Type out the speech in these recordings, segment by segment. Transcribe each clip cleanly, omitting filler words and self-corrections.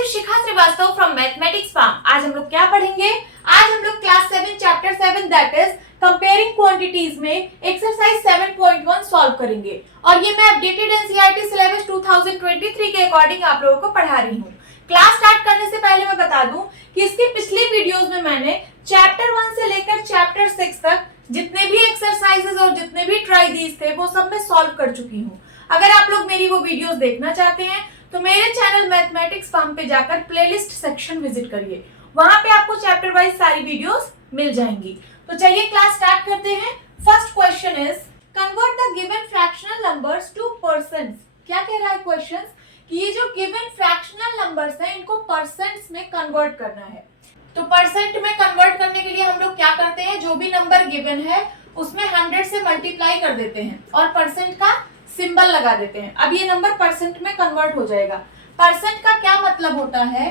is Shikha Srivastava from mathematics farm. आज हम लोग क्या पढ़ेंगे? आज हम लोग class 7 chapter 7 that is comparing quantities में एक्सरसाइज 7.1 सॉल्व करेंगे और ये मैं अपडेटेड एनसीईआरटी सिलेबस 2023 के अकॉर्डिंग आप लोगों को पढ़ा रही हूँ। क्लास स्टार्ट करने से पहले मैं बता दूं कि इसके पिछले वीडियोस में मैंने चैप्टर 1 से लेकर चैप्टर 6 तक जितने भी एक्सरसाइजेस और जितने भी ट्राई दीज थे वो सब मैं सॉल्व कर चुकी हूँ। अगर आप लोग मेरी वो वीडियोस देखना चाहते हैं तो मेरे चैनल मैथमेटिक्स फार्म पे जाकर प्लेलिस्ट सेक्शन विजिट करिए, वहां पे आपको चैप्टर वाइज सारी वीडियोस मिल जाएंगी। तो चलिए क्लास स्टार्ट करते हैं। First question is convert the given fractional numbers to percents. क्या कह रहा है क्वेश्चन कि ये जो गिवन फ्रैक्शनल नंबर्स हैं इनको परसेंट्स में कन्वर्ट करना है। तो परसेंट में कन्वर्ट करने के लिए हम लोग क्या करते हैं, जो भी नंबर गिवन है उसमें 100 से मल्टीप्लाई कर देते हैं और परसेंट का सिंबल लगा देते हैं। अब ये नंबर परसेंट में कन्वर्ट हो जाएगा। परसेंट का क्या मतलब होता है?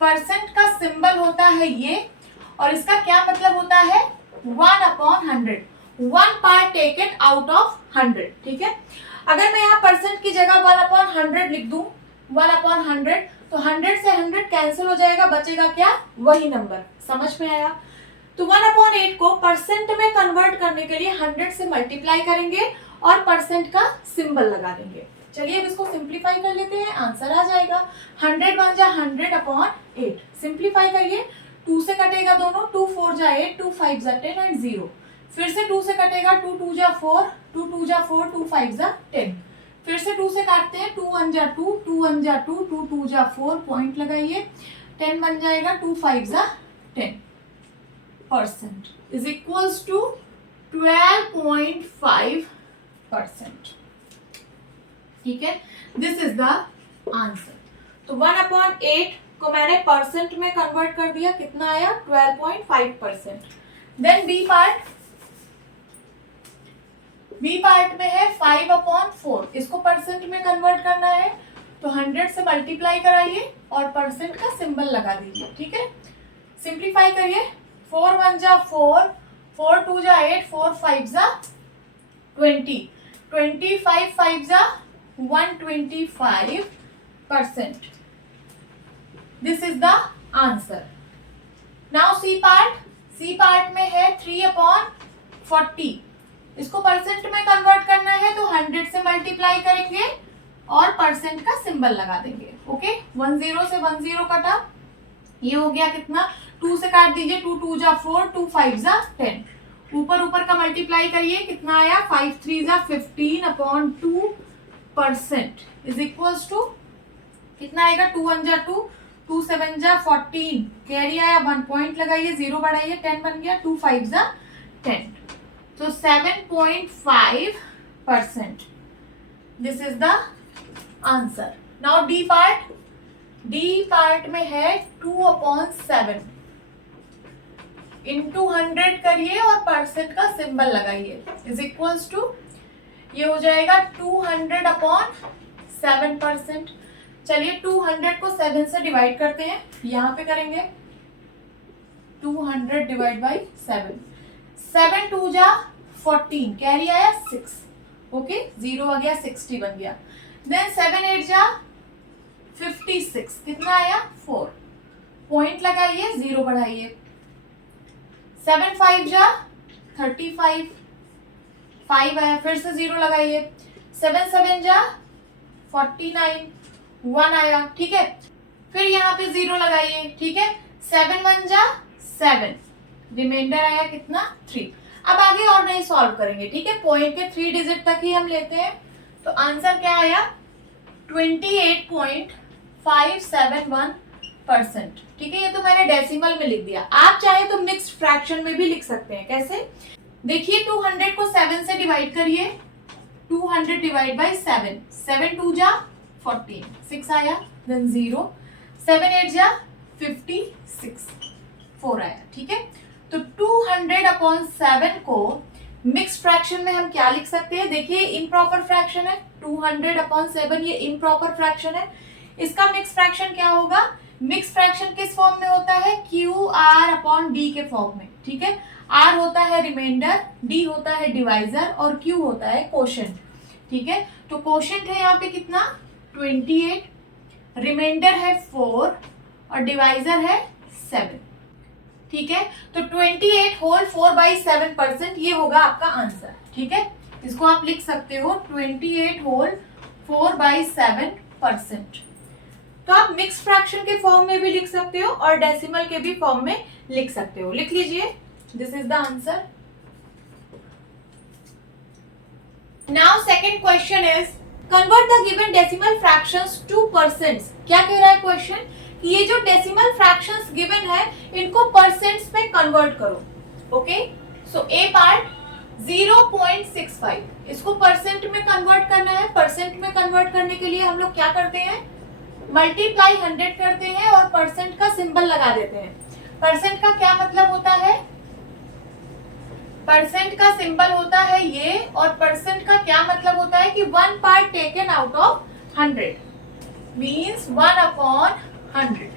परसेंट का सिंबल होता है ये और इसका क्या मतलब होता है? 1/100, 1 पार्ट टेकन आउट ऑफ 100। ठीक है, अगर मैं यहाँ परसेंट की जगह 1/100 लिख दूं, 1/100 तो 100 से 100 कैंसिल हो जाएगा, बचेगा क्या? वही नंबर। समझ में आया? तो 1/8 को परसेंट में कन्वर्ट करने के लिए 100 से मल्टीप्लाई करेंगे और परसेंट का सिंबल लगा देंगे। चलिए अब इसको सिंप्लीफाई कर लेते हैं, आंसर आ जाएगा 100 1 जा 100/8। सिंप्लीफाई करिए, 2 से कटेगा दोनों, 2 4 जा 8, 2 5 जा 10 एंड 0। फिर से 2 से कटेगा, 2 2 जा 4, 2 2 जा 4, 2 5 जा 10। फिर से 2 से काटते हैं, 2 1 जा 2, 2 1 जा 2, 2 2 जा 4, पॉइंट लगाइए, 10 बन जाएगा, 2 5 जा 10। Percent is equals to 12.5%। ठीक है, दिस इज द आंसर। तो 1/8 को मैंने परसेंट में कन्वर्ट कर दिया, कितना आया? 12.5%। देन बी पार्ट में है 5/4, इसको परसेंट में कन्वर्ट करना है तो 100 से मल्टीप्लाई कराइए और परसेंट का सिंबल लगा दीजिए। ठीक है, सिंप्लीफाई करिए, 4 1 जा 4, 4 2 जा 8, 4 5 जा 20, 25 5 जा 125%। This is the answer. Now C part में है 3/40, इसको परसेंट में कन्वर्ट करना है तो 100 से मल्टीप्लाई करेंगे और परसेंट का सिंबल लगा देंगे। ओके, 10 से 10 कटा, ये हो गया कितना? 2 से काट दीजिए, 2 2 जा 4, 2 5 जा 10। ऊपर का मल्टीप्लाई करिए, कितना आया? 5 3 जा 15/2% इज इक्वल्स टू कितना आएगा? 2 1 जा 2, 2 7 जा 14, कैरी आया, 1 पॉइंट लगाइए, 0 बढ़ाइए, 10 बन गया, 2 5 जा 10। तो 7.5%। This is the answer. Now D part में है 2/7, इंटू 100 करिए और परसेंट का सिंबल लगाइए, इज इक्वल्स टू ये हो जाएगा 200/7%। चलिए 200 को 7 से डिवाइड करते हैं, यहाँ पे करेंगे 200 डिवाइड बाई 7, 7 2 जा 14, कैरी आया 6, ओके, 0 आ गया, 60 बन गया। देन 7 8 जा 56, कितना आया? 4, पॉइंट लगाइए, 0 बढ़ाइए, 7 5 जा 35, 5 आया, फिर से 0 लगाइए, 7 7 जा 49, 1 आया। ठीक है, फिर यहाँ पे 0 लगाइए। ठीक है, 7 1 जा 7, रिमाइंडर आया कितना? 3। अब आगे और नहीं सॉल्व करेंगे। ठीक है, पॉइंट के 3 डिजिट तक ही हम लेते हैं। तो आंसर क्या आया? 28.571%। ठीक है, ये तो मैंने डेसिमल में लिख दिया, आप चाहे तो मिक्स्ड फ्रैक्शन में भी लिख सकते हैं। कैसे? देखिए 200 को 7 से डिवाइड करिए, 200 डिवाइड बाई 7, 7 2 जा 14, 6 आया, देन 0, 7 8 जा 56, 4 आया। ठीक है, तो 200/7 को मिक्स्ड फ्रैक्शन में हम क्या लिख सकते हैं? देखिए इम्प्रॉपर फ्रैक्शन है, 200/7 ये इम्प्रॉपर फ्रैक्शन है। इसका मिक्स फ्रैक्शन क्या होगा? मिक्स फ्रैक्शन किस फॉर्म में होता है? QR/D के फॉर्म में। ठीक है, R होता है रिमाइंडर, D होता है डिवाइजर और Q होता है कोशेंट। ठीक है, तो कोशेंट है यहाँ पे कितना? 28, रिमाइंडर है 4 और डिवाइजर है 7। ठीक है, तो 28 होल 4/7% ये होगा आपका आंसर। ठीक है, इसको आप लिख सकते हो 28 होल 4/7%। तो आप मिक्स फ्रैक्शन के फॉर्म में भी लिख सकते हो और डेसिमल के भी फॉर्म में लिख सकते हो। लिख लीजिए, this is the answer. Now second question is convert the given decimal fractions to percents. क्या कह रहा है क्वेश्चन कि ये जो डेसिमल फ्रैक्शंस गिवन है इनको परसेंट्स में कन्वर्ट करो। ओके, सो ए पार्ट 0.65, इसको परसेंट में कन्वर्ट करना है। परसेंट में कन्वर्ट करने के लिए हम लोग क्या करते हैं, मल्टीप्लाई 100 करते हैं और परसेंट का सिंबल लगा देते हैं। परसेंट का क्या मतलब होता है, परसेंट का सिंबल होता है ये, और परसेंट का क्या मतलब होता है कि 1 part taken out of 100 means 1/100।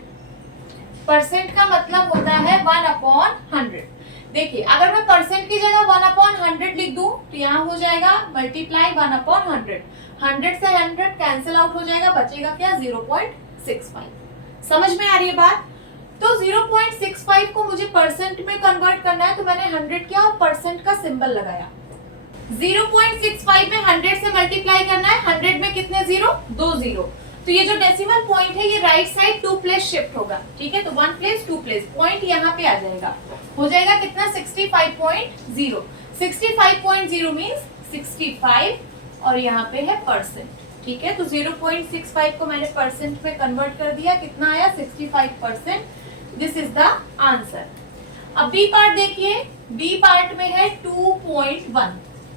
Percent का मतलब होता है 1/100। देखिए, अगर मैं परसेंट की जगह 1/100 लिख दूं तो यहाँ हो जाएगा मल्टीप्लाई 1/100। 100 से 100 कैंसिल आउट हो जाएगा, बचेगा क्या, 0.65। समझ में आ रही है बात। तो 0.65 को मुझे परसेंट में कन्वर्ट करना है, तो मैंने 100 किया और परसेंट का सिंबल लगाया। 0.65 में 100 से मल्टीप्लाई करना है, 100 में कितने जीरो, 2 जीरो। तो ये जो डेसिमल पॉइंट है ये राइट साइड 2 प्लेस शिफ्ट होगा। ठीक है, तो 1 प्लेस 2 प्लेस पॉइंट यहाँ पे आ जाएगा, हो जाएगा कितना, 65.0। 65.0 मीन्स 65 और यहाँ पे है परसेंट। ठीक है, तो 0.65 को मैंने परसेंट में कन्वर्ट कर दिया, कितना आया, 65%। This is the answer. अब बी पार्ट देखिए, बी पार्ट में है 2.1,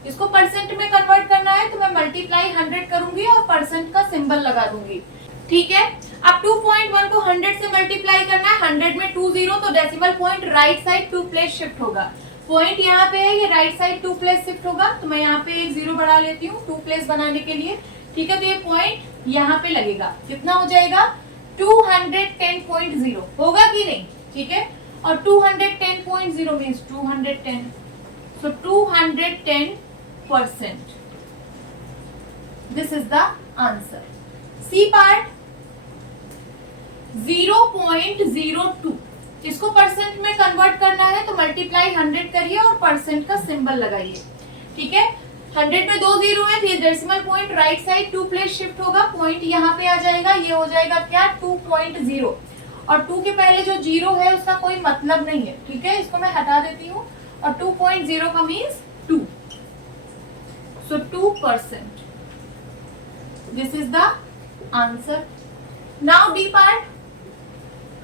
इसको परसेंट में कन्वर्ट करना है तो मैं मल्टीप्लाई 100 करूंगी और परसेंट का सिंबल लगा दूंगी। ठीक है, अब 2.1 को 100 से मल्टीप्लाई करना है, 100 में 2 जीरो, तो decimal point right side 2 place shift होगा। पॉइंट यहाँ पे है, ये राइट साइड 2 प्लेस शिफ्ट होगा, तो मैं यहाँ पे एक जीरो बढ़ा लेती हूँ 2 प्लेस बनाने के लिए। ठीक है, तो ये पॉइंट यहाँ पे लगेगा, कितना हो जाएगा, 210.0 होगा कि नहीं। ठीक है, और 210.0 means 210, so 210%। This is the answer. C part 0.02, इसको परसेंट में कन्वर्ट करना है तो मल्टीप्लाई 100 करिए और परसेंट का सिंबल लगाइए। ठीक है, 100 में 2 जीरो है, तो decimal point right side 2 place shift होगा, पॉइंट यहाँ पे आ जाएगा, ये हो जाएगा क्या, 2.0, और 2 के पहले जो जीरो है उसका कोई मतलब नहीं है। ठीक है, इसको मैं हटा देती हूँ, और 2.0 का means 2, so 2%। This is the answer. Now D part,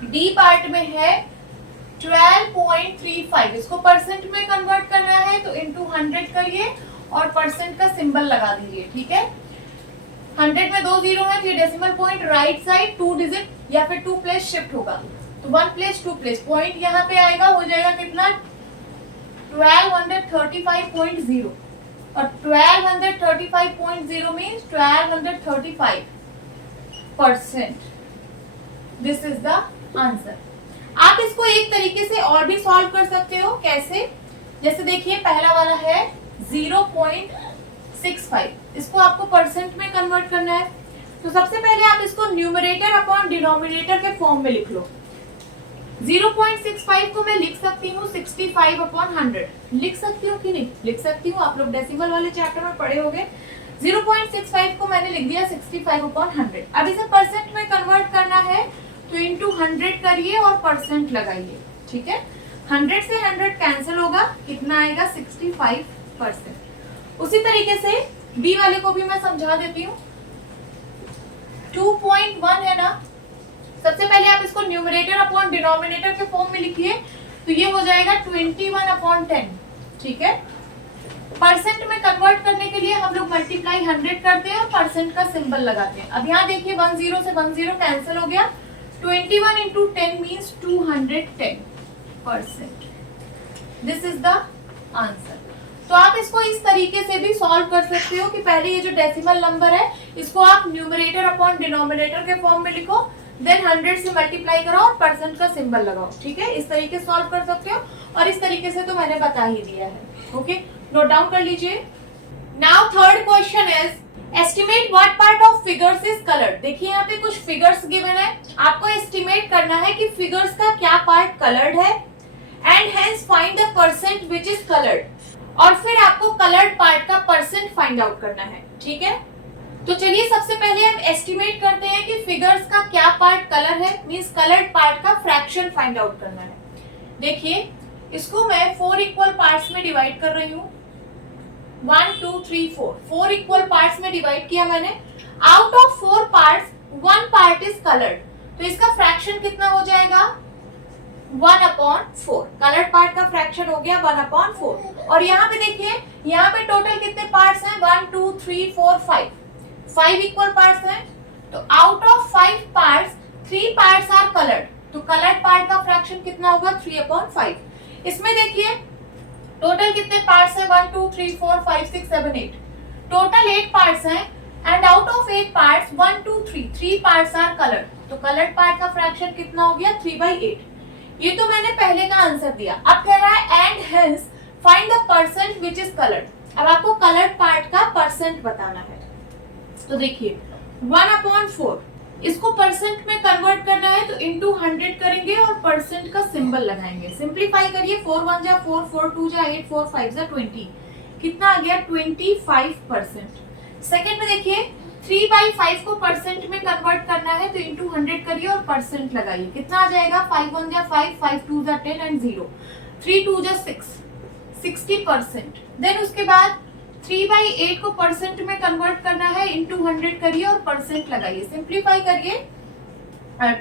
D part में है 12.35, इसको परसेंट में कन्वर्ट करना है तो इंटू 100 करिए और परसेंट का सिंबल लगा दीजिए। ठीक है, 100 में 2 जीरो है, तो ये decimal point right side 2 digit या फिर 2 प्लेस शिफ्ट होगा, तो 1 प्लेस 2 प्लेस पॉइंट यहाँ पे आएगा, हो जाएगा कितना, 1235.0, और 1235.0 means 1235%। This is the answer. आप इसको एक तरीके से और भी सॉल्व कर सकते हो, कैसे, जैसे देखिए पहला वाला है 0.65, इसको आपको परसेंट में कन्वर्ट करना है, तो सबसे पहले आप इसको न्यूमरेटर अपॉन डिनोमिनेटर के फॉर्म में लिख लो। 0.65 को मैं लिख सकती हूँ 65/100, लिख सकती हूँ कि नहीं, लिख सकती हूँ, आप लोग डेसिमल वाले चैप्टर में पढ़े होंगे। 0.65 को मैंने लिख दिया 65/100। अब इसे परसेंट में कन्वर्ट करना है तो इंटू 100 करिए और परसेंट लगाइए। ठीक है, 100 से 100 कैंसिल होगा, कितना आएगा, 65%। उसी तरीके से बी वाले को भी मैं समझा देती हूँ। 2.1 है ना, सबसे पहले आप इसको न्यूमरेटर अपॉन डिनोमिनेटर के फॉर्म में लिखिए, तो ये हो जाएगा 21/10। ठीक है, परसेंट में कन्वर्ट करने के लिए हम लोग मल्टीप्लाई 100 करते हैं और परसेंट का सिंबल लगाते हैं। अब यहाँ देखिए 1 जीरो से 1 जीरो कैंसिल हो गया, 21 into 10 means 210%. This is the answer. तो आप इसको इस तरीके से भी सॉल्व कर सकते हो कि पहले ये जो डेसिमल नंबर है इसको आप न्यूमरेटर अपॉन डिनोमिनेटर के फॉर्म में लिखो, देन 100 से मल्टीप्लाई करो और परसेंट का सिंबल लगाओ। ठीक है, इस तरीके से सॉल्व कर सकते हो, और इस तरीके से तो मैंने बता ही दिया है। ओके, नोट डाउन कर लीजिए। Now third question is estimate what part of figures is coloured. देखिए यहाँ पे कुछ फिगर्स गिवन है, आपको एस्टिमेट करना है कि फिगर्स का क्या पार्ट कलर्ड है and hence find the percent which is coloured, और फिर आपको कलर्ड पार्ट का परसेंट फाइंड आउट करना है। ठीक है, तो चलिए सबसे पहले हम एस्टिमेट करते हैं कि फिगर्स का क्या पार्ट कलर है, मींस कलर्ड पार्ट का फ्रैक्शन फाइंड आउट करना है। देखिए इसको मैं 4 इक्वल पार्ट्स में डिवाइड कर रही हूँ, 1 2 3 4, 4 इक्वल पार्ट्स में डिवाइड किया मैंने। Out of 4 parts 1 part is coloured, तो इसका फ्रैक्शन कितना हो जाएगा 1/4। कलर्ड पार्ट का फ्रैक्शन हो गया 1/4। और यहाँ पे देखिए, यहाँ पे टोटल कितने पार्ट्स हैं 1 2 3 4 5, 5 इक्वल पार्ट्स हैं। तो out of 5 parts 3 parts are coloured, तो कलर्ड पार्ट का फ्रैक्शन कितना होगा 3/5। इसमें देखिए टोटल कितने पार्ट्स हैं 1 2 3 4 5 6 7 8, टोटल 8 पार्ट्स हैं and out of 8 parts 1 2 3 parts are coloured, तो कलर्ड पार्ट का फ्रैक्शन कितना हो गया 3/8। ये तो मैंने पहले का आंसर दिया। अब कह रहा है and hence find the percent which is coloured. अब आपको कलर्ड पार्ट का परसेंट बताना है। तो देखिए 1/4, इसको परसेंट में कन्वर्ट करना है तो इंटू 100 करेंगे और परसेंट का सिंबल लगाएंगे। सिंप्लीफाई करिए, 4 1 जा 4, 4 2 जा 8, 4 5 जा 20, कितना आ गया 25%। सेकंड में देखिए 3/5 को परसेंट में कन्वर्ट करना है तो इंटू 100 करिए और परसेंट लगाइए, कितना आ जाएगा 5 1 जा 5, 5 2 जा 10 एंड 0, 3 2 जा 6, 60%। देन उसके बाद 3/8 को परसेंट में कन्वर्ट करना है, इंटू 100 करिए और परसेंट लगाइए। सिंप्लीफाई करिए,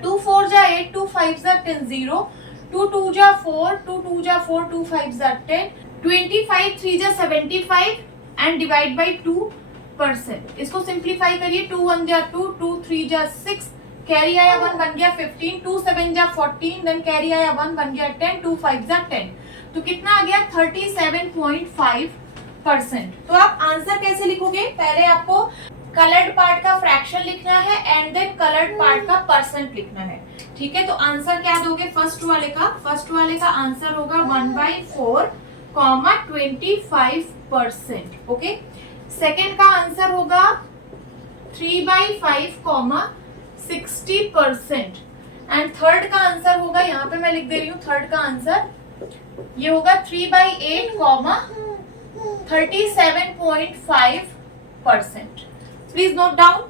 2 4 जा 8, 2 5 जा 10, 0, 2 2 जा 4, 2 2 जा 4, 2 5 जा 10, 25 3 जा 75 एंड डिवाइड बाई 2%। इसको सिंप्लीफाई करिए, 2 1 जा 2, 2 3 जा 6, कैरी आया 1 बन गया 15, 2 7 जा 14, देन कैरी आया 1 बन गया 10, 2 5 जा 10, तो कितना आ गया 37.5%। तो आप आंसर कैसे लिखोगे, पहले आपको कलर्ड पार्ट का फ्रैक्शन लिखना है एंड देन कलर्ड पार्ट का परसेंट लिखना है। ठीक है, तो आंसर क्या दोगे फर्स्ट वाले का आंसर होगा 1/4, 25%। ओके, सेकेंड का आंसर होगा 3/5, 60%। एंड थर्ड का आंसर होगा, यहाँ पे मैं लिख दे रही हूँ थर्ड का आंसर, ये होगा 3/8, 37.5%। Please note down.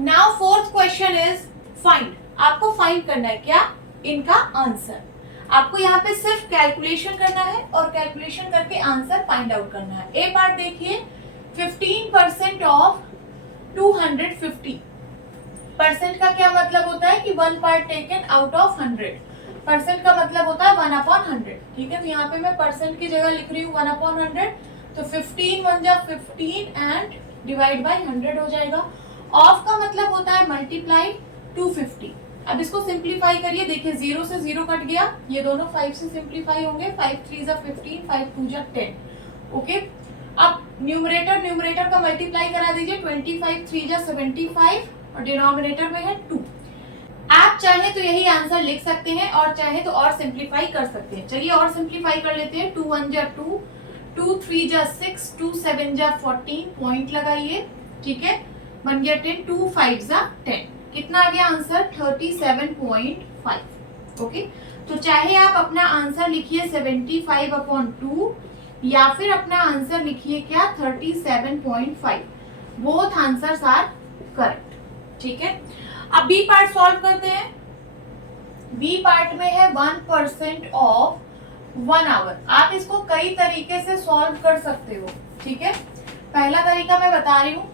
Now fourth question is find. आपको फाइंड करना है क्या, इनका आंसर। आपको यहाँ पे सिर्फ कैलकुलेशन करना है और कैलकुलेशन करके आंसर फाइंड आउट करना है। ए पार्ट देखिए, 15% ऑफ 250। परसेंट का क्या मतलब होता है कि 1 part taken out of 100। Percent का मतलब होता है 1/100। ठीक है, तो यहाँ पे मैं परसेंट की जगह लिख रही हूँ 1/100, तो 15 1 जा 15 एंड डिवाइड बाय 100 हो जाएगा। ऑफ का मतलब होता है मल्टीप्लाई 250। अब इसको सिंप्लीफाई करिए, देखिए 0 से 0 कट गया, ये दोनों 5 से सिंप्लीफाई होंगे, 5 3 जा 15, 5 2 जा 10। ओके, अब न्यूमरेटर का मल्टीप्लाई करा दीजिए, 25 3 जा 75 और डिनोमिनेटर में है 2। आप चाहे तो यही आंसर लिख सकते हैं और चाहे तो और सिंप्लीफाई कर सकते हैं। चलिए और सिंप्लीफाई कर लेते हैं, 2 1 जा 2, 2 3 जा 6, 2 7 जा 14, पॉइंट लगाइए। ठीक है, बन गया 10, 2 5 जा 10, कितना आ गया आंसर 37.5। ओके, तो चाहे आप अपना आंसर लिखिए 75/2 या फिर अपना आंसर लिखिए क्या 37.5, बोथ आंसर्स आर करेक्ट। ठीक है, अब बी पार्ट सॉल्व करते हैं। बी पार्ट में है 1% ऑफ 1 आवर। आप इसको कई तरीके से सॉल्व कर सकते हो। ठीक है, पहला तरीका मैं बता रही हूँ,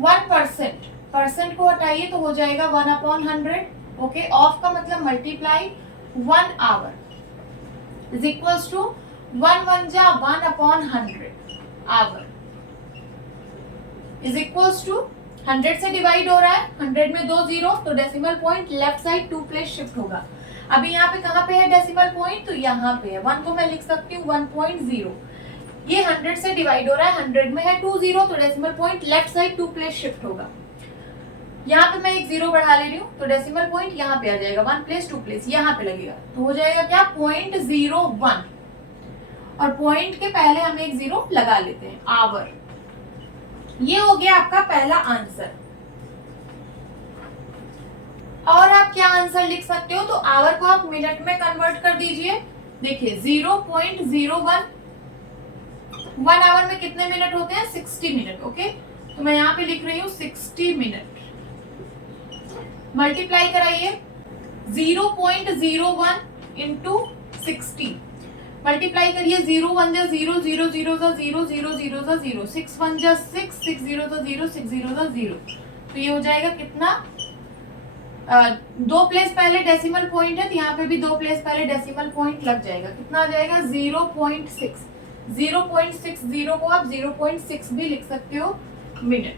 1%, परसेंट को हटाइए तो हो जाएगा 1/100। ओके, ऑफ का मतलब multiply 1 hour is equals to 1 1 जा 1/100 आवर इज इक्वल्स टू 100 से डिवाइड हो रहा है, 100 में 2 0, तो decimal point left side 2 place shift होगा। अभी यहाँ पे कहाँ पे है डेसिमल पॉइंट, तो यहाँ पे है। 1 को मैं लिख सकती हूँ 1.0, ये 100 से डिवाइड हो रहा है, 100 में है 2 0, तो decimal point left side 2 place shift होगा। यहाँ पे मैं एक 0 बढ़ा ले रही हूँ, तो डेसिमल पॉइंट यहाँ पे आ जाएगा, 1 प्लेस 2 प्लेस यहाँ पे लगेगा, तो हो जाएगा क्या 0.01, और पॉइंट के पहले हम एक 0 लगा लेते हैं, आवर। ये हो गया आपका पहला आंसर। और आप क्या आंसर लिख सकते हो, तो आवर को आप मिनट में कन्वर्ट कर दीजिए। देखिए 0.01, 1 आवर में कितने मिनट होते हैं, 60 मिनट। ओके, तो मैं यहाँ पे लिख रही हूँ 60 मिनट। मल्टीप्लाई कराइए 0.01 इंटू 60, मल्टीप्लाई करिए 0 1 जा 0, 0 0 जा 0, 0 0 जा 0, 6 1 जा 6, 6 0 जा 0, 6 0 जा 0। तो ये हो जाएगा कितना, 2 प्लेस पहले डेसिमल पॉइंट है, तो यहाँ पे भी 2 प्लेस पहले डेसिमल पॉइंट लग जाएगा। कितना आ जाएगा 0.6, 0.60 को आप 0.6 भी लिख सकते हो मिनट।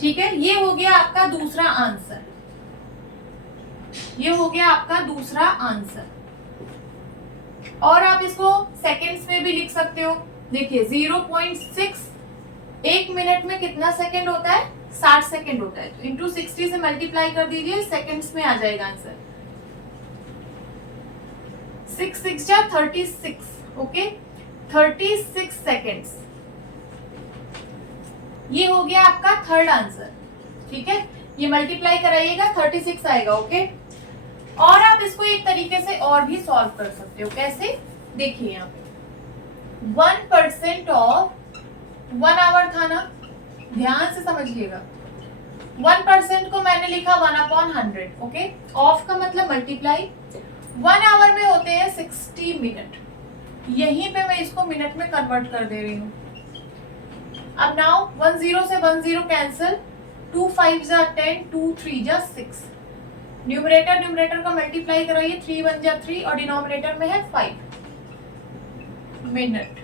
ठीक है, ये हो गया आपका दूसरा आंसर। ये हो गया आपका दूसरा आंसर। और आप इसको सेकंड्स में भी लिख सकते हो। देखिए 0.6 एक मिनट में कितना सेकंड होता है, 60 सेकंड होता है। तो इंटू 60 से मल्टीप्लाई कर दीजिए, सेकंड्स में आ जाएगा आंसर। 6 6 जा 36, ओके 36 सेकंड्स। ये हो गया आपका थर्ड आंसर। ठीक है, ये मल्टीप्लाई कराइएगा 36 आएगा। ओके, और आप इसको एक तरीके से और भी सॉल्व कर सकते हो। कैसे, देखिए यहाँ पे 1% ऑफ 1 आवर था ना, ध्यान से समझिएगा। 1% को मैंने लिखा 1/100। ओके, ऑफ का मतलब मल्टीप्लाई। 1 आवर में होते हैं 60 मिनट, यहीं पे मैं इसको मिनट में कन्वर्ट कर दे रही हूँ। अब नाउ 10 से 10 कैंसिल, 2 5 जा 10, 2 3 जा 6। न्यूमरेटर न्यूमरेटर का मल्टीप्लाई कराइए, 3 1 जा 3 और डिनोमिनेटर में है 5 मिनट,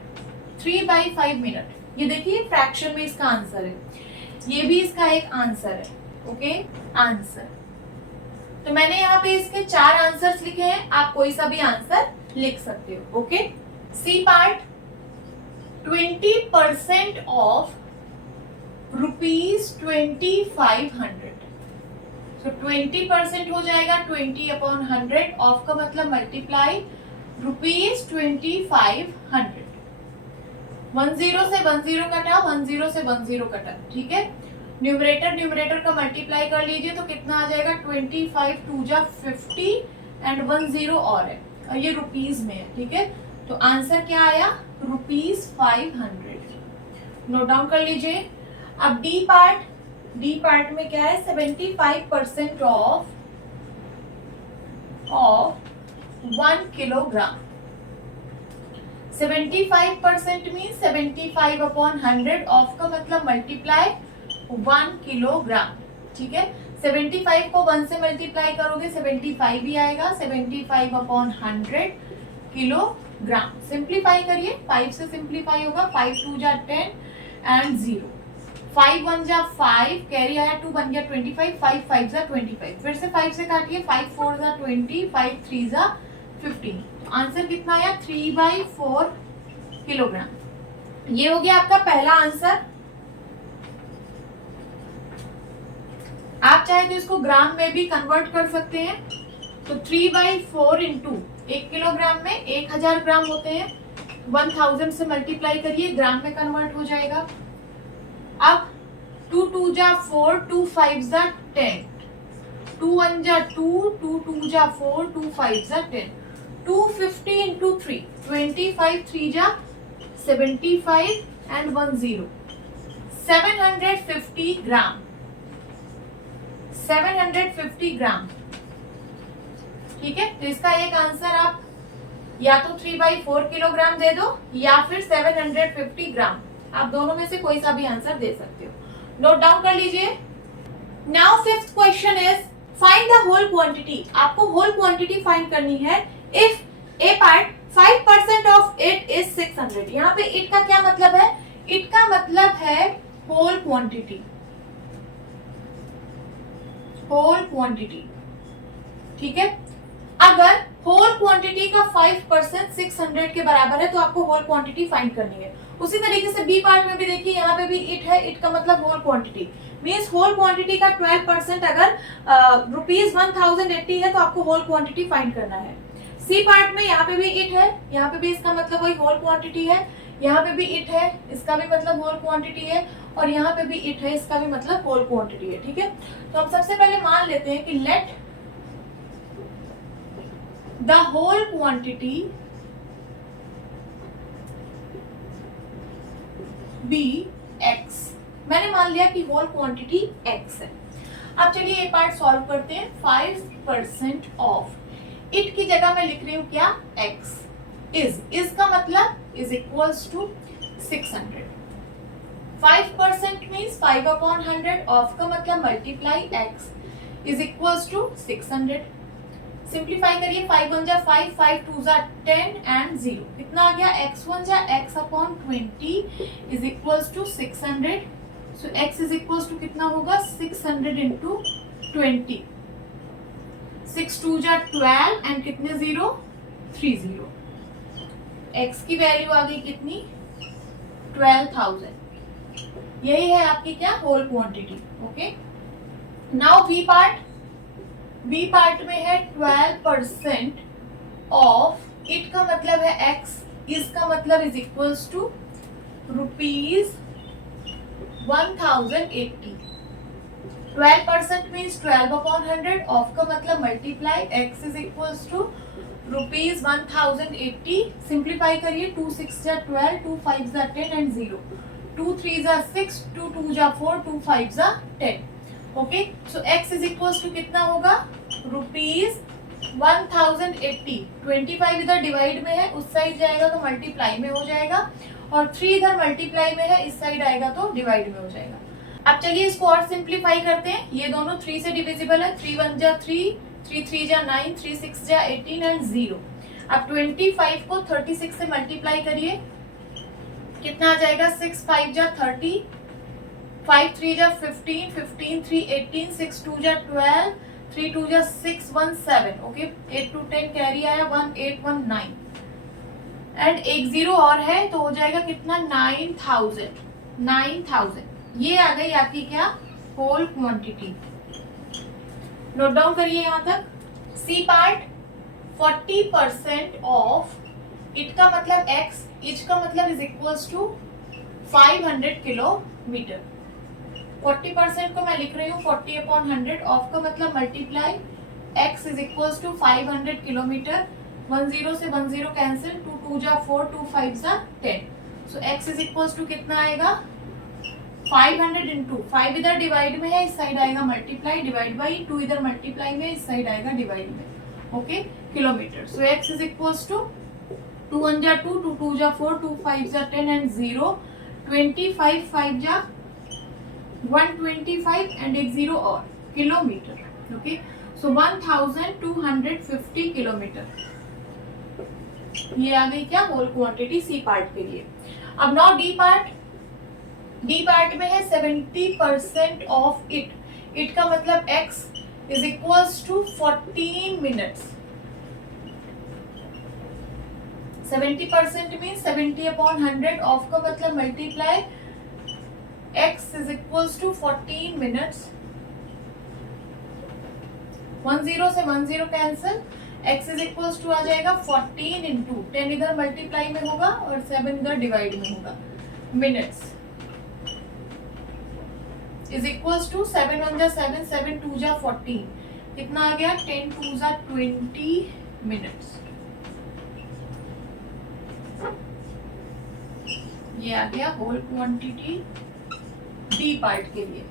3/5 मिनट। ये देखिए फ्रैक्शन में इसका आंसर है, ये भी इसका एक आंसर है। Okay, answer. तो मैंने यहाँ पे इसके 4 आंसर्स लिखे हैं, आप कोई सा भी आंसर लिख सकते हो। Okay, C part, 20% of ₹2500। तो 20% हो जाएगा 20/100, ऑफ का मतलब मल्टीप्लाई, ₹2500। 10 से 10 कटा, 10 से 10 कटा। ठीक है, न्यूमरेटर न्यूमरेटर का मल्टीप्लाई कर लीजिए तो कितना आ जाएगा, 25 2 जा 50 एंड 10 और है, और ये रुपीज में है। ठीक है, तो आंसर क्या आया, ₹500। नोट डाउन कर लीजिए। अब डी पार्ट, डी पार्ट में क्या है, 75% ऑफ 1 किलोग्राम। 75% मीन 75/100, ऑफ का मतलब मल्टीप्लाई 1 किलोग्राम। ठीक है, 75 को 1 से मल्टीप्लाई करोगे 75 ही आएगा, 75/100 किलोग्राम। सिंप्लीफाई करिए, 5 से सिंप्लीफाई होगा, 5 2 जा 10 एंड 0, 5 1 जा 5, कैरी आया 2 बन गया 25, 5 5 जा 25, फिर से 5 से काटिए, 5 4 जा 20, 5 3 जा 15। आंसर कितना आया, 3/4 किलोग्राम। ये हो गया आपका पहला आंसर। आप चाहे तो इसको ग्राम में भी कन्वर्ट कर सकते हैं। तो 3/4 इंटू 1 किलोग्राम में 1000 ग्राम होते हैं, 1000 से मल्टीप्लाई करिए, ग्राम में कन्वर्ट हो जाएगा। अब 2 2 जा 4, 2 5 जा 10, 2 1 जा 2, 2 2 जा 4, 2 5 जा 10, 250 इंटू 3, 25 3 जा 75 एंड 10, 750 ग्राम। 750 ग्राम। ठीक है, तो इसका एक आंसर आप या तो 3/4 किलोग्राम दे दो या फिर 750 ग्राम, आप दोनों में से कोई सा भी आंसर दे सकते हो। नोट डाउन कर लीजिए। Now fifth question is find the whole quantity. आपको होल क्वांटिटी फाइंड करनी है if a part 5% of it is 600। यहाँ पे इट का क्या मतलब है, इट का मतलब है होल क्वांटिटी, होल क्वांटिटी। ठीक है, अगर होल क्वांटिटी का 5% 600 के बराबर है तो आपको होल क्वांटिटी फाइंड करनी है। उसी तरीके से बी पार्ट में भी देखिए, यहाँ पे भी इट है, इट का मतलब whole quantity means whole quantity का 12% अगर ₹1080 है तो आपको होल क्वांटिटी फाइंड करना है। सी पार्ट में यहाँ पे भी इट है, यहाँ पे भी इसका मतलब वही होल क्वांटिटी है, यहाँ पे भी इट है, इसका भी मतलब होल क्वांटिटी है, और यहाँ पे भी इट है, इसका भी मतलब होल क्वांटिटी है। ठीक है, तो हम सबसे पहले मान लेते हैं कि let the whole quantity be x. मैंने मान लिया कि होल क्वांटिटी एक्स है। अब चलिए ये पार्ट सॉल्व करते हैं। 5% ऑफ इट की जगह मैं लिख रही हूँ क्या, एक्स। इज का मतलब is equals to 600। 5% means 5/100, of का मतलब multiply X is equals to 600। Simplify करिए, 5 1 जा 5, 5 2 जा 10 एंड 0 कितना आ गया, x1 जा x/20 is equals to 600। So x is equals to कितना होगा, 600 इंटू 20। 6 2 जा 12 एंड कितने 0, 30। x की वैल्यू आ गई कितनी, 12,000। यही है आपकी क्या, whole quantity. Okay, now B part. B part में है 12% ऑफ इट का मतलब है x, इसका मतलब is equals to rupees 1080। 12% means 12/100, of का मतलब multiply x is equals to rupees 1080। Simplify करिए, 2 6 जा 12, 2 5 जा 10 एंड 0, 2 3 जा 6, 2 2 जा 4, 2 5 जा 10। Okay, so x is equals to कितना होगा, रुपीज 1080। 25 इधर डिवाइड में है, उस साइड जाएगा तो मल्टीप्लाई में हो जाएगा, और 3 इधर मल्टीप्लाई में है, इस साइड आएगा तो डिवाइड में हो जाएगा। अब चलिए इसको और सिंप्लीफाई करते हैं। ये दोनों 3 से डिविजिबल है, 3 1 जा 3, 3 3 जा 9, 3 6 जा 18 एंड 0। अब 25 को 36 से मल्टीप्लाई करिए, कितना आ जाएगा, 6 5 जा 30, 5 3 जा 15, 15 3 18, 6 2 जा 12, 3 2 जा 6 1 7। ओके, 8 2 10 कैरी आया, 1 8 1 9 एंड एक 0 और है तो हो जाएगा कितना, 9000। ये आ गई आपकी क्या, होल क्वांटिटी। नोट डाउन करिए यहाँ तक। सी पार्ट, 40% ऑफ इट का मतलब x, इच का मतलब इज इक्वल्स टू 500 किलोमीटर। 40% को मैं लिख रही हूँ 40/100, ऑफ का मतलब multiply x is equals to 500 kilometre. 1 0 से 1 0 कैंसिल, 2 2 जा 4, 2 5 जा 10। सो x इज इक्वल्स टू कितना आएगा, 500 इंटू 5 इधर डिवाइड में है, इस साइड आएगा मल्टीप्लाई, डिवाइड बाई 2 इधर मल्टीप्लाई में, इस साइड आएगा डिवाइड में। Okay, kilometre. So x is equals to 2 1 जा 2, 2 2 जा 4, 2 5 जा 10 एंड 0, 25 5 जा 125 एंड एक 0 और, किलोमीटर। ओके, सो 1250 किलोमीटर। ये आ गई क्या, होल क्वांटिटी सी पार्ट के लिए। अब now D part. D part में है 70% ऑफ इट, इट का मतलब x is equals to 14 minutes. 70% mean 70/100, of का मतलब multiply x is equals to 14 minutes. 1 0 से 1 0 cancel, x is equals to आ जाएगा 14 इंटू 10 इधर मल्टीप्लाई में होगा और 7 इधर डिवाइड में होगा, मिनट्स इज इक्वल्स टू 7 1 जा 7, 7 2 जा 14, कितना आ गया, 10 2 जा 20 मिनट्स। ये आ गया होल क्वांटिटी डी पार्ट के लिए।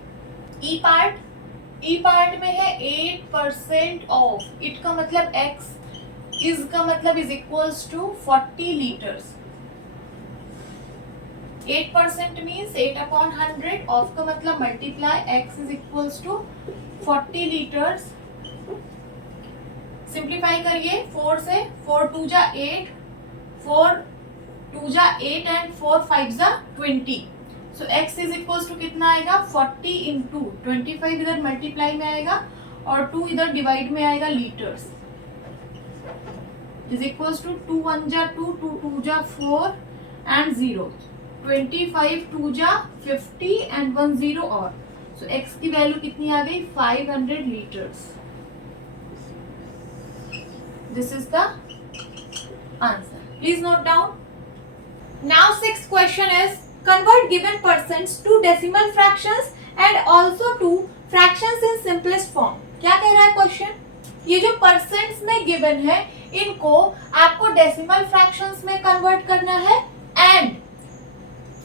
ई पार्ट, ई पार्ट में है 8% ऑफ इट का मतलब x, इज का मतलब is equals to 40 litres. 8% means 8/100, of का मतलब multiply x is equals to 40 litres. Simplify करिए, 4 से 4 2 जा 8, 4 2 जा 8 एंड 4 5 जा 20। सो x इज इक्वल्स टू कितना आएगा, 40 इंटू 25 इधर मल्टीप्लाई में आएगा और 2 इधर डिवाइड में आएगा, लीटर्स इज इक्वल्स टू 2 1 जा 2, 2 2 जा 4 एंड 0, 25 2 जा 50 एंड 1 0 और। सो x की वैल्यू कितनी आ गई, 500 litres. This is the answer, please note down. Now sixth question is convert given percents to decimal fractions and also to fractions in simplest form. क्या कह रहा है क्वेश्चन? ये जो परसेंट्स में गिवन है इनको आपको डेसिमल फ्रैक्शंस में कन्वर्ट करना है and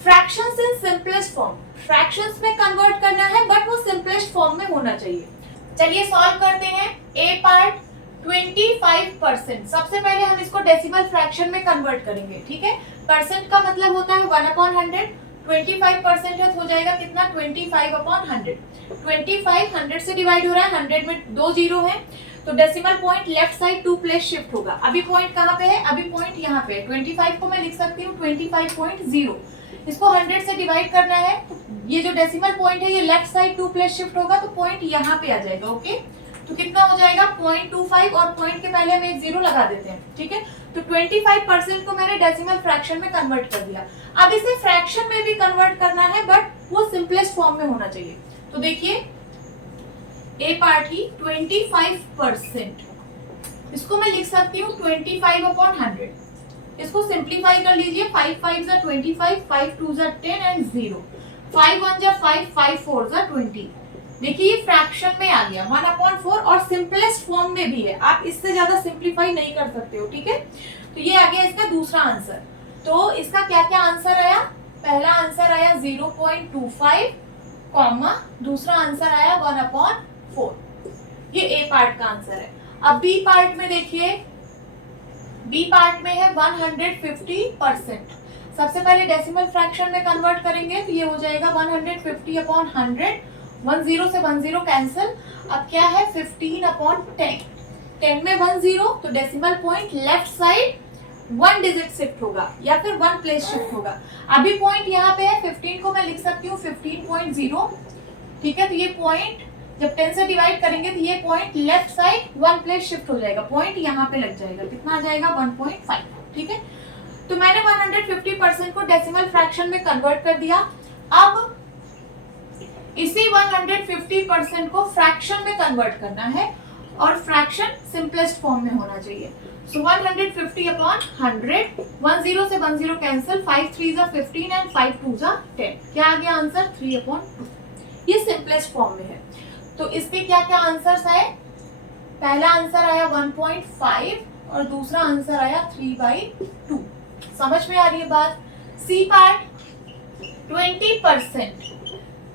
fractions in simplest form, fractions में कन्वर्ट करना है बट वो सिंपलेस्ट फॉर्म में होना चाहिए. चलिए सॉल्व करते हैं. ए पार्ट 25%. सबसे पहले हम इसको डेसिमल फ्रैक्शन में कन्वर्ट करेंगे. ठीक है, परसेंट का मतलब होता है 1/100. 25% है तो हो जाएगा कितना 25/100. 25 100 से डिवाइड हो रहा है, 100 में 2 जीरो है तो decimal point left side 2 place shift होगा. अभी पॉइंट कहाँ पे है? अभी पॉइंट यहाँ पे है. 25 को मैं लिख सकती हूँ 25.0. इसको 100 से डिवाइड करना है तो ये जो डेसिमल पॉइंट है ये लेफ्ट साइड 2 प्लेस शिफ्ट होगा तो पॉइंट यहाँ पे आ जाएगा. ओके, तो कितना हो जाएगा 0.25 और पॉइंट के पहले हम एक जीरो लगा देते हैं. ठीक है, तो 25% को मैंने डेसिमल फ्रैक्शन में कन्वर्ट कर दिया. अब इसे फ्रैक्शन में भी कन्वर्ट करना है बट वो सिंपलेस्ट फॉर्म में होना चाहिए. तो देखिए ए पार्ट ही 25%, इसको मैं लिख सकती हूँ 25/100. इसको सिंप्लीफाई कर लीजिए. 5 5 जा 25, 5 2 जा 10 एंड 0. 5 1 जा 5, 5 4 जा 20. देखिए ये फ्रैक्शन में आ गया 1/4 और सिंपलेस्ट फॉर्म में भी है. आप इससे ज्यादा सिंप्लीफाई नहीं कर सकते हो. ठीक है, तो ये आ गया इसका दूसरा आंसर. तो इसका क्या क्या आंसर आया? पहला आंसर आया 0.25 कॉमा दूसरा आंसर आया 1/4. ये ए पार्ट का आंसर है. अब बी पार्ट में देखिए, बी पार्ट में है 150%. सबसे पहले डेसिमल फ्रैक्शन में कन्वर्ट करेंगे तो ये हो जाएगा 150/100. 10 से 10 कैंसिल. अब क्या है 15/10. 10 में 10 तो decimal point left side 1 digit shift होगा या फिर 1 प्लेस शिफ्ट होगा. अभी पॉइंट यहाँ पे है. 15 को मैं लिख सकती हूँ 15.0. ठीक है, तो ये पॉइंट जब 10 से डिवाइड करेंगे तो ये point left side 1 place shift हो जाएगा. पॉइंट यहाँ पे लग जाएगा. कितना आ जाएगा 1.5. ठीक है, तो मैंने 150% को डेसिमल फ्रैक्शन में कन्वर्ट कर दिया. अब इसी 150% को फ्रैक्शन में कन्वर्ट करना है और फ्रैक्शन सिंपलेस्ट फॉर्म में होना चाहिए. सो 150/100. 10 से 10 कैंसिल. 5 3 जा 15 एंड 5 2 जा 10. क्या आ गया आंसर 3/2. ये सिंपलेस्ट फॉर्म में है. तो इसके क्या क्या आंसर्स आए? पहला आंसर आया 1.5 और दूसरा आंसर आया 3/2. समझ में आ रही है बात? C part 20%.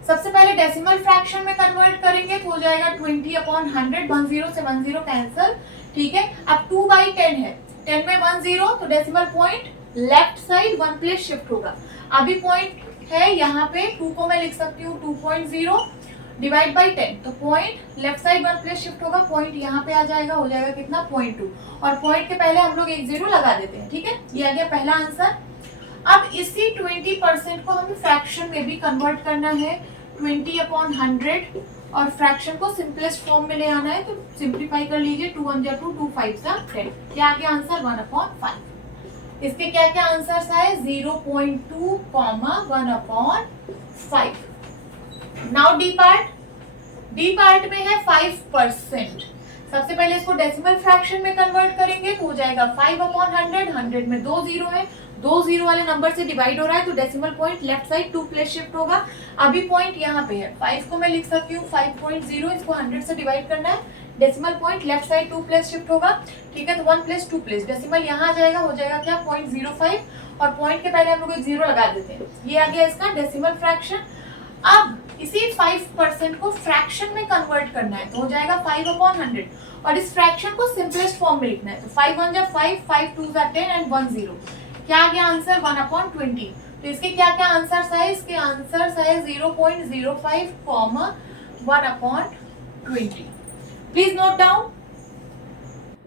सबसे पहले डेसिमल फ्रैक्शन में कन्वर्ट करेंगे तो हो जाएगा 20/100. 10 से 10 कैंसिल. ठीक है, अब 2/10 है. 10 में 10 तो decimal point left side 1 place shift होगा. अभी पॉइंट है यहाँ पे 2 को मैं लिख सकती हूँ 2.0 डिवाइड बाई 10. तो point left side 1 place shift होगा. पॉइंट यहाँ पे आ जाएगा. हो जाएगा कितना 0.2 और पॉइंट के पहले हम लोग एक जीरो लगा देते हैं. ठीक है, ये आ गया पहला आंसर. अब इसी 20% को हमें फ्रैक्शन में भी कन्वर्ट करना है. 20/100 और फ्रैक्शन को सिंपलेस्ट फॉर्म में ले आना है. तो सिंप्लीफाई कर लीजिए. 2 1 जा 2, 2 5 जा 10. क्या आ गया आंसर 1/5. इसके क्या क्या आंसर्स आए? 0.2 1/5. Now D part. D part में है 5%. सबसे पहले इसको डेसिमल फ्रैक्शन में कन्वर्ट करेंगे तो हो जाएगा 5/100. 100 में 2 जीरो है. 2 जीरो वाले नंबर से डिवाइड हो रहा है तो decimal point left side 2 place shift होगा. अभी पॉइंट यहाँ पे है. 5 को मैं लिख सकती हूँ 5.0. इसको 100 से डिवाइड करना है. Decimal point left side 2 place shift होगा. ठीक है, तो 1 प्लेस 2 प्लेस डेसिमल यहाँ आ जाएगा. हो जाएगा क्या 0.05 और पॉइंट के पहले हम लोग एक जीरो लगा देते हैं. ये आ गया इसका डेसिमल फ्रैक्शन. अब इसी 5% को फ्रैक्शन में कन्वर्ट करना है तो हो जाएगा 5/100 और इस फ्रैक्शन को सिंपलेस्ट फॉर्म में लिखना है. तो 5 1 जा 5, 5 2 जा 10 एंड 1 0. क्या आ गया आंसर 1/20. तो इसके क्या क्या आंसर्स आए? इसके आंसर्स आए 0.05 1/20. Please note down.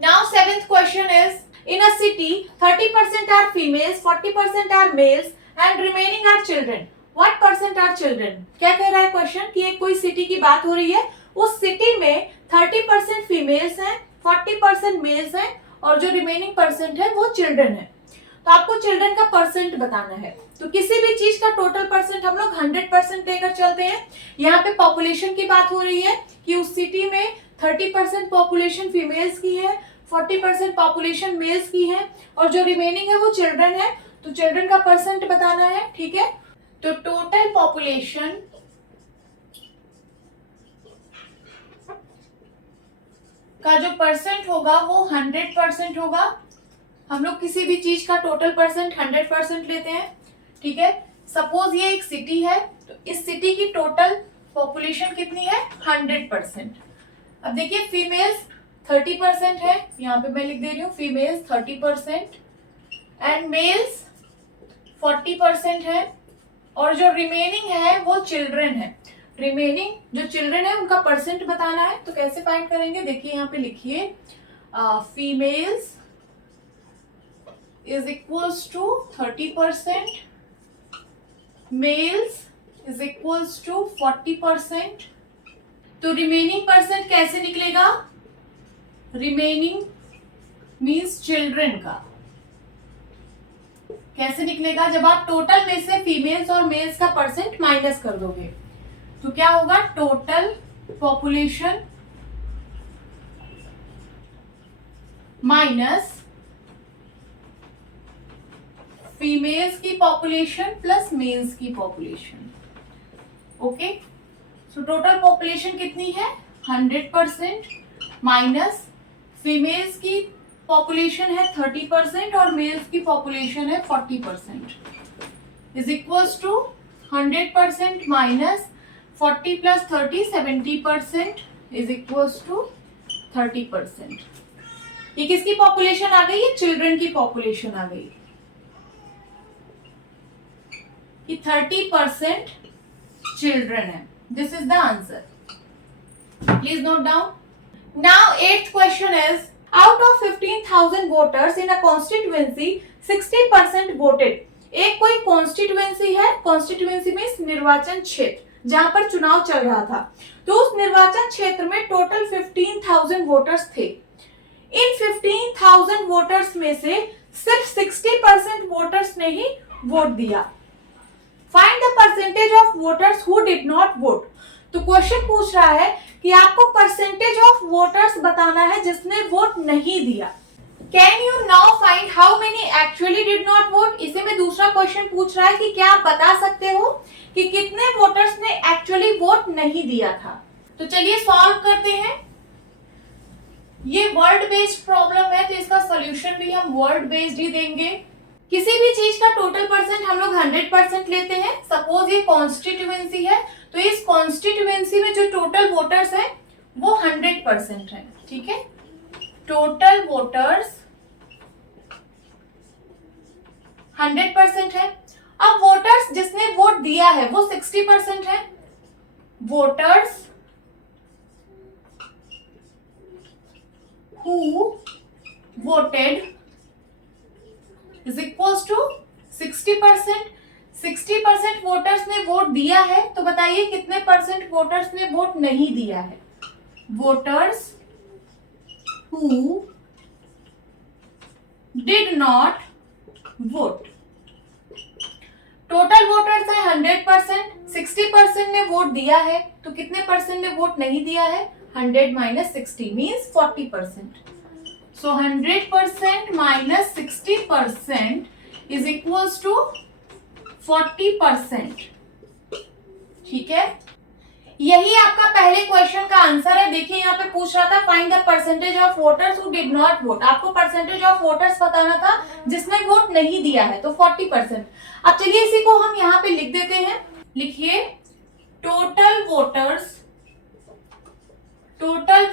Now seventh question is in a city 30% are females, 40% are males and remaining are children. What percent are children? क्या कह रहा है क्वेश्चन कि एक कोई सिटी की बात हो रही है. उस सिटी में 30% फीमेल्स हैं, 40% मेल्स हैं और जो रिमेनिंग परसेंट है वो चिल्ड्रन है. तो आपको चिल्ड्रन का परसेंट बताना है. तो किसी भी चीज का टोटल परसेंट हम लोग 100% लेकर चलते हैं. यहाँ पे पॉपुलेशन की बात हो रही है कि उस सिटी में 30% पॉपुलेशन फीमेल्स की है, 40% पॉपुलेशन मेल्स की है और जो रिमेनिंग है वो चिल्ड्रन है. तो चिल्ड्रन का परसेंट बताना है, ठीक है। तो टोटल पॉपुलेशन का जो परसेंट होगा वो 100% होगा। हम लोग किसी भी चीज का टोटल परसेंट 100% लेते हैं, ठीक है। सपोज ये एक सिटी है, तो इस सिटी की टोटल पॉपुलेशन कितनी है? 100%। अब देखिए फीमेल्स 30% है, यहाँ पे मैं लिख दे रही हूँ फीमेल्स 30% एंड मेल्स 40% है, और जो रिमेनिंग है वो चिल्ड्रन है। रिमेनिंग जो चिल्ड्रन है उनका परसेंट बताना है, तो कैसे फाइंड करेंगे? देखिए यहाँ पे लिखिए females is equals to 30%, males is equals to 40%। तो रिमेनिंग परसेंट कैसे निकलेगा? रिमेनिंग मीन्स चिल्ड्रन का कैसे निकलेगा? जब आप टोटल में से फीमेल्स और मेल्स का परसेंट माइनस कर दोगे तो क्या होगा? टोटल पॉपुलेशन माइनस फीमेल्स की पॉपुलेशन प्लस मेल्स की population. Okay, so total population कितनी है? 100% माइनस फीमेल्स की पॉपुलेशन है 30% और मेल्स की पॉपुलेशन है 40% is equals to 100% minus 40 plus 30 70% is equals to 30%। ये किसकी पॉपुलेशन आ गई? ये चिल्ड्रन की पॉपुलेशन आ गई कि 30% चिल्ड्रन है। This is the answer, please note down. Now 8th question is out of 15,000 voters in a constituency 60% voted। एक कोई कॉन्स्टिट्यूएंसी है, कॉन्स्टिट्यूएंसी में निर्वाचन क्षेत्र जहां पर चुनाव चल रहा था, तो उस निर्वाचन क्षेत्र में टोटल 15,000 वोटर्स थे। इन 15,000 वोटर्स में से सिर्फ 60% वोटर्स ने ही वोट दिया। Find the percentage of voters who did not vote. तो क्वेश्चन पूछ रहा है कि आपको परसेंटेज ऑफ वोटर्स बताना है जिसने वोट नहीं दिया। Can you now find how many actually did not vote. इसे में दूसरा क्वेश्चन पूछ रहा है कि क्या आप बता सकते हो कि कितने वोटर्स ने एक्चुअली वोट नहीं दिया था। तो चलिए सॉल्व करते हैं। ये वर्ड बेस्ड प्रॉब्लम है, तो इसका सोल्यूशन भी हम वर्ड बेस्ड ही देंगे। किसी भी चीज का टोटल परसेंट हम लोग 100% लेते हैं। सपोज ये कॉन्स्टिट्यूएंसी है, तो इस कॉन्स्टिट्यूएंसी में जो टोटल वोटर्स है वो 100% है, ठीक है। टोटल वोटर्स 100% है। अब वोटर्स जिसने वोट दिया है वो 60% है। Voters who voted is equals to 60%। 60% voters ने वोट दिया है, तो बताइए कितने परसेंट वोटर्स ने वोट नहीं दिया है। Voters who did not vote. Total voters है 100%, 60% ने वोट दिया है, तो कितने परसेंट ने वोट नहीं दिया है? 100 minus 60 means 40%। So 100% minus 60% is equals to 40%, ठीक है। यही आपका पहले क्वेश्चन का आंसर है। देखिए यहाँ पे पूछ रहा था find the percentage of voters who did not vote. आपको परसेंटेज ऑफ वोटर्स बताना था जिसने वोट नहीं दिया है, तो 40%। अब चलिए इसी को हम यहाँ पे लिख देते हैं। लिखिए total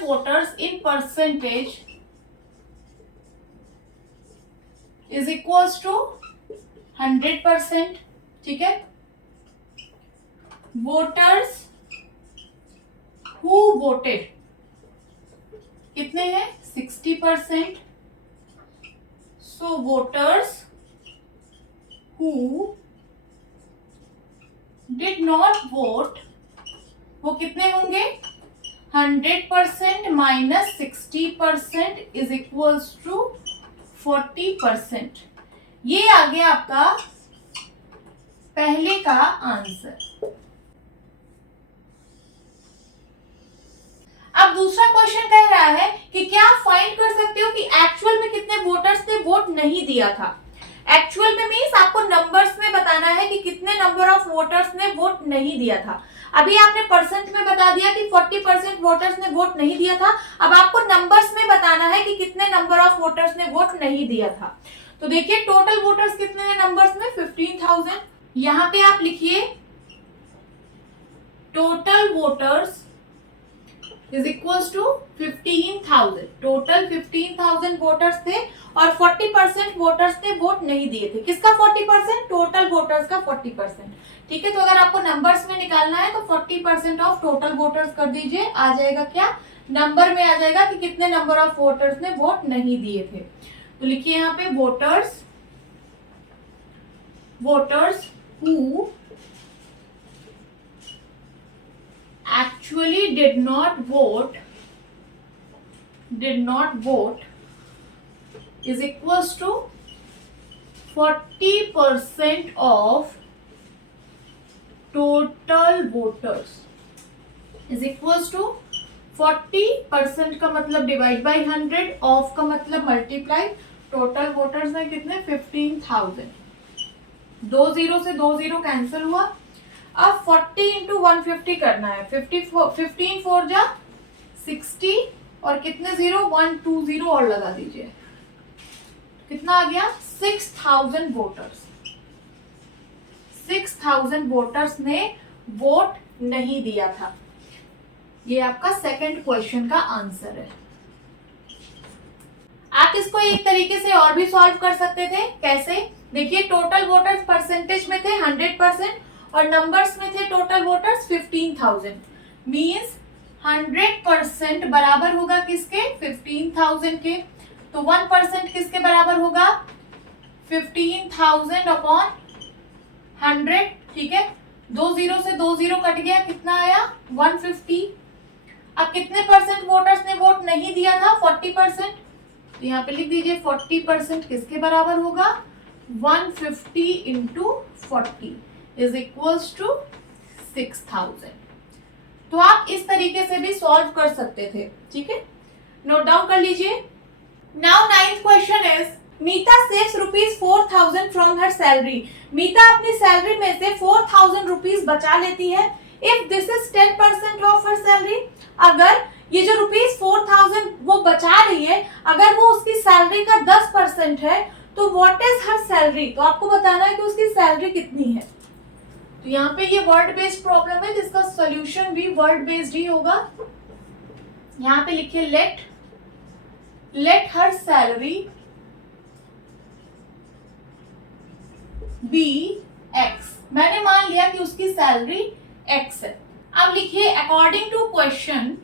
voters in percentage is equals to 100%, ठीक है। वोटर्स हु वोटेड कितने हैं? 60%। So voters who did not vote वो कितने होंगे? 100% माइनस 60% इज इक्वल्स टू 40%। ये आ गया आपका पहले का आंसर। अब दूसरा क्वेश्चन कह रहा है कि क्या आप फाइंड कर सकते हो कि एक्चुअल में कितने वोटर्स ने वोट नहीं दिया था। एक्चुअल में मीन्स आपको नंबर्स में बताना है कि कितने नंबर ऑफ वोटर्स ने वोट नहीं दिया था। अभी आपने परसेंट में बता दिया कि 40% वोटर्स ने वोट नहीं दिया था। अब आपको नंबर्स में बताना है कि कितने नंबर ऑफ वोटर्स ने वोट नहीं दिया था। तो देखिए टोटल वोटर्स कितने हैं नंबर्स में 15,000। यहाँ पे आप लिखिए total voters is equals to 15,000। Total 15,000 voters थे और 40% वोटर्स ने वोट नहीं दिए थे। किसका 40%? टोटल वोटर्स का 40%। ठीक है, तो अगर आपको नंबर्स में निकालना है तो 40% ऑफ टोटल वोटर्स कर दीजिए, आ जाएगा क्या? नंबर में आ जाएगा कि कितने नंबर ऑफ वोटर्स ने वोट नहीं दिए थे। तो लिखिए यहाँ पे voters who actually did not vote is equals to 40% of total voters is equals to 40% का मतलब डिवाइड बाई 100, ऑफ का मतलब मल्टीप्लाई। टोटल वोटर्स है कितने? 15,000। 2 0 से 2 0 कैंसिल हुआ। अब 40 इंटू 150 करना है। 15 4 जा 60 और कितने 0? 1 2 0 और लगा दीजिए। कितना आ गया? 6,000 वोटर्स। 6,000 वोटर्स ने वोट नहीं दिया था। ये आपका सेकंड क्वेश्चन का आंसर है। आप इसको एक तरीके से और भी सॉल्व कर सकते थे। कैसे? देखिए टोटल वोटर्स परसेंटेज में थे 100% और नंबर्स में थे टोटल वोटर्स 15,000। मीन्स 100% बराबर होगा किसके? 15,000 के। तो 1% किसके बराबर होगा? 15,000 अपॉन 100। ठीक है, 2 0 से 2 0 कट गया, कितना आया? 150। अब कितने परसेंट वोटर्स ने वोट नहीं दिया था? 40%। तो यहाँ पे लिख दीजिए 40% किसके बराबर होगा? 150 इंटू 40 इज इक्वल्स टू 6,000। तो आप इस तरीके से भी सॉल्व कर सकते थे। ठीक है, नोट डाउन कर लीजिए। Now 9th question is Meeta saves ₹4,000 from her salary. Meeta अपनी सैलरी में से 4,000 रुपीज बचा लेती है। If this is 10% of her salary, अगर ये जो ₹4,000 वो बचा रही है, अगर वो उसकी सैलरी का 10% है, तो व्हाट इज हर सैलरी? तो आपको बताना है कि उसकी सैलरी कितनी है। तो यहाँ पे ये वर्ड बेस्ड प्रॉब्लम है जिसका सॉल्यूशन भी वर्ड बेस्ड ही होगा। यहाँ पे लिखिए let her salary be x. मैंने मान लिया कि उसकी सैलरी एक्स है। अब लिखिए अकॉर्डिंग टू क्वेश्चन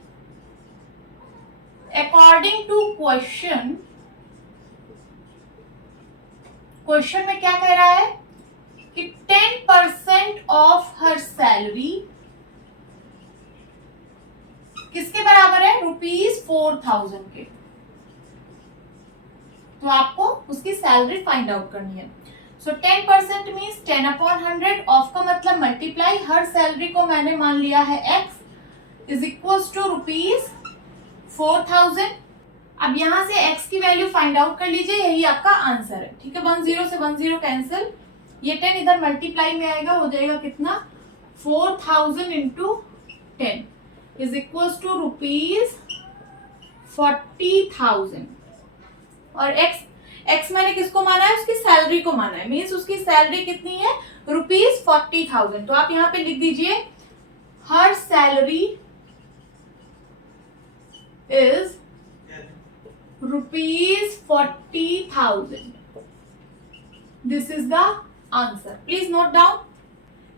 क्वेश्चन में क्या कह रहा है कि 10% ऑफ हर सैलरी किसके बराबर है? ₹4,000 के। तो आपको उसकी सैलरी फाइंड आउट करनी है। सो 10% मीन्स 10 अपॉन 100, ऑफ का मतलब मल्टीप्लाई। हर सैलरी को मैंने मान लिया है x इज इक्वल्स टू ₹4,000। अब यहां से x की वैल्यू फाइंड आउट कर लीजिए, यही आपका आंसर है। ठीक है, 1 0 से 1 0 कैंसिल, ये 10 इधर मल्टीप्लाई में आएगा, हो जाएगा कितना? 4,000 इंटू 10 इज इक्वल्स टू ₹40,000। और x मैंने किसको माना है? उसकी सैलरी को माना है। मीन्स उसकी सैलरी कितनी है? ₹40,000। तो आप यहाँ पे लिख दीजिए her salary is ₹40,000। This is the answer. Please note down.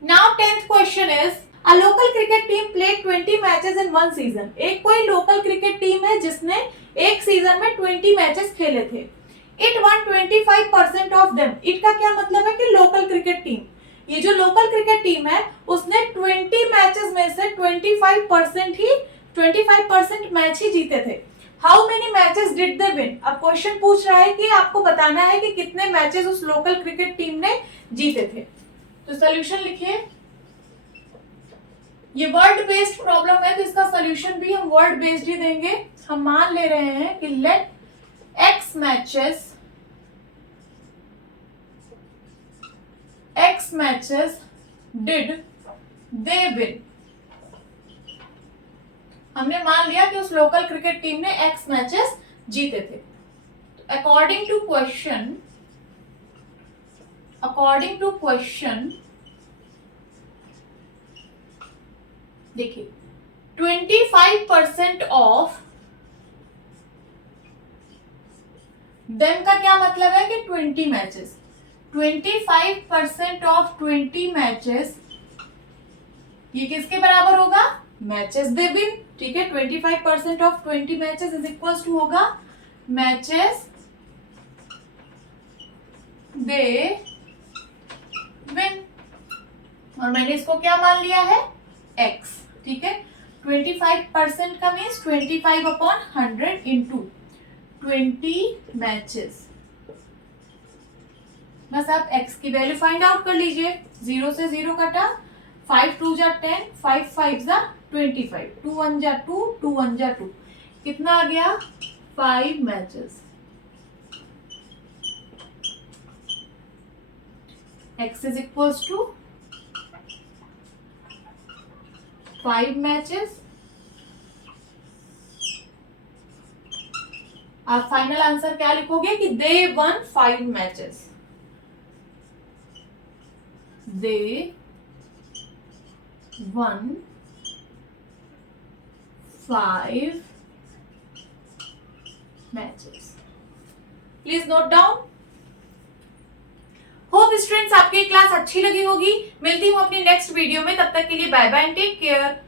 Now 10th question is a local cricket team played 20 matches in 1 season. एक कोई लोकल क्रिकेट टीम है जिसने एक सीजन में 20 मैचेस खेले थे। It one 25% of them. It का क्या मतलब है कि लोकल क्रिकेट टीम, ये जो लोकल क्रिकेट टीम है उसने 20 मैचेस में से 25% मैच ही जीते थे। How many matches did they win? अब क्वेश्चन पूछ रहा है कि आपको बताना है कि कितने मैचेस उस लोकल क्रिकेट टीम ने जीते थे। तो सॉल्यूशन लिखिए। ये वर्ड बेस्ड प्रॉब्लम है तो इसका सॉल्यूशन भी हम वर्ड बेस्ड ही देंगे। हम मान ले रहे हैं कि let x matches X matches did they win? हमने मान लिया कि उस लोकल क्रिकेट टीम ने X मैचेस जीते थे. According to question, देखिए 25% ऑफ देम का क्या मतलब है कि 20 मैचेस. 25% ऑफ 20 मैचेस ये किसके बराबर होगा? Matches they win. ठीक है, 25% of 20 matches is equal to होगा मैचेस दे विन. और मैंने इसको क्या मान लिया है? x. ठीक है, 25% का मीन्स 25 अपॉन 100 इंटू 20 मैचेस. बस आप x की वैल्यू फाइंड आउट कर लीजिए. 0 से 0 कटा, 5 2 जा 10, 5 5 जा 25, 2 1 जा 2, 2 1 जा 2. कितना आ गया? 5 matches. x is equals to 5 matches. आप फाइनल आंसर क्या लिखोगे कि they won 5 matches. They won 5 matches. Please note down. Hope students आपकी क्लास अच्छी लगी होगी. मिलती हूँ अपनी नेक्स्ट वीडियो में. तब तक के लिए bye bye and take care.